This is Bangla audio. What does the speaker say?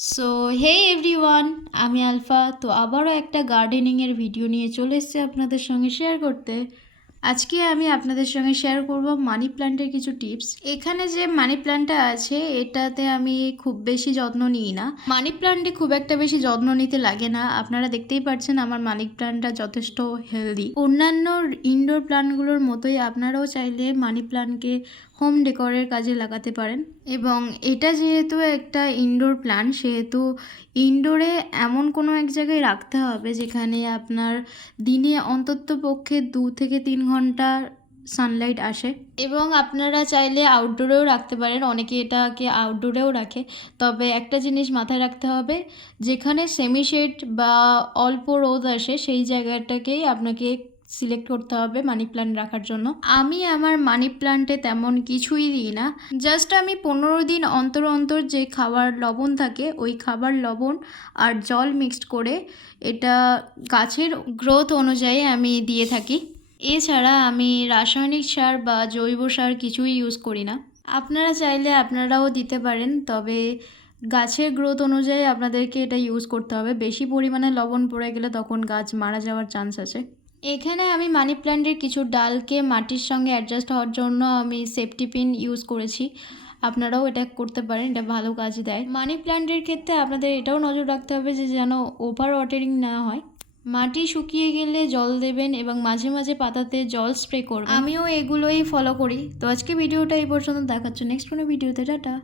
সো হে এভরিওয়ান, আমি আলফা। তো আবারও একটা গার্ডেনিংয়ের ভিডিও নিয়ে চলে এসেছি আপনাদের সঙ্গে শেয়ার করতে। আজকে আমি আপনাদের সঙ্গে শেয়ার করব মানি প্ল্যান্টের কিছু টিপস। এখানে যে মানি প্ল্যান্টটা আছে এটাতে আমি খুব বেশি যত্ন নিই না। মানি প্ল্যান্টে খুব একটা বেশি যত্ন নিতে লাগে না। আপনারা দেখতেই পাচ্ছেন আমার মানি প্ল্যান্টটা যথেষ্ট হেলদি। অন্যান্য ইনডোর প্ল্যান্টগুলোর মতোই আপনারাও চাইলে মানি প্ল্যান্টকে হোম ডেকোরের কাজে লাগাতে পারেন। এবং এটা যেহেতু একটা ইনডোর প্ল্যান্ট, সেহেতু ইনডোরে এমন কোনো এক জায়গায় রাখতে হবে যেখানে আপনার দিনে অন্তত পক্ষে 2 থেকে 3 ঘন্টা সানলাইট আসে। এবং আপনারা চাইলে আউটডোরেও রাখতে পারেন, অনেকে এটাকে আউটডোরেও রাখে। তবে একটা জিনিস মাথায় রাখতে হবে, যেখানে সেমি শেড বা অল্প রোদ আসে সেই জায়গাটাকেই আপনাকে সিলেক্ট করতে হবে মানি প্ল্যান্ট রাখার জন্য। আমি আমার মানি প্ল্যান্টে তেমন কিছুই দিই না। জাস্ট আমি 15 দিন অন্তর অন্তর যে খাবার লবণ থাকে ওই খাবার লবণ আর জল মিক্সড করে এটা গাছের গ্রোথ অনুযায়ী আমি দিয়ে থাকি। এছাড়া আমি রাসায়নিক সার বা জৈব সার কিছুই ইউজ করি না। আপনারা চাইলে আপনারাও দিতে পারেন, তবে গাছের গ্রোথ অনুযায়ী আপনাদেরকে এটা ইউজ করতে হবে। বেশি পরিমাণে লবণ পড়ে গেলে তখন গাছ মারা যাওয়ার চান্স আছে। এখানে আমি মানি প্ল্যান্টের কিছু ডালকে মাটির সঙ্গে অ্যাডজাস্ট হওয়ার জন্য আমি সেফটি পিন ইউজ করেছি। আপনারাও এটা করতে পারেন, এটা ভালো কাজ দেয়। মানি প্ল্যান্টের ক্ষেত্রে আপনাদের এটাও নজর রাখতে হবে যে যেন ওভার ওয়াটারিং না হয়। মাটি শুকিয়ে গেলে জল দেবেন এবং মাঝে মাঝে পাতাতে জল স্প্রে করবেন। আমিও এগুলোই ফলো করি। তো আজকে ভিডিওটা এই পর্যন্ত, দেখাচ্ছি নেক্সট কোনো ভিডিওতে। টাটা।